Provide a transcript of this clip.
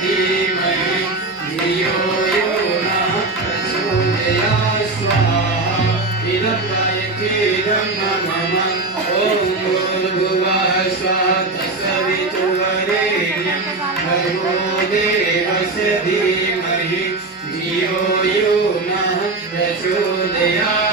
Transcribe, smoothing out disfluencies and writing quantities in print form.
धीमहि धियो यो नः प्रचोदयात् स्वाहा इदं मम ॐ भूर्भुवः स्वः तत्सवितुर्वरेण्यं भर्गो देवस्य धीमहि धियो यो नः प्रचोदयात्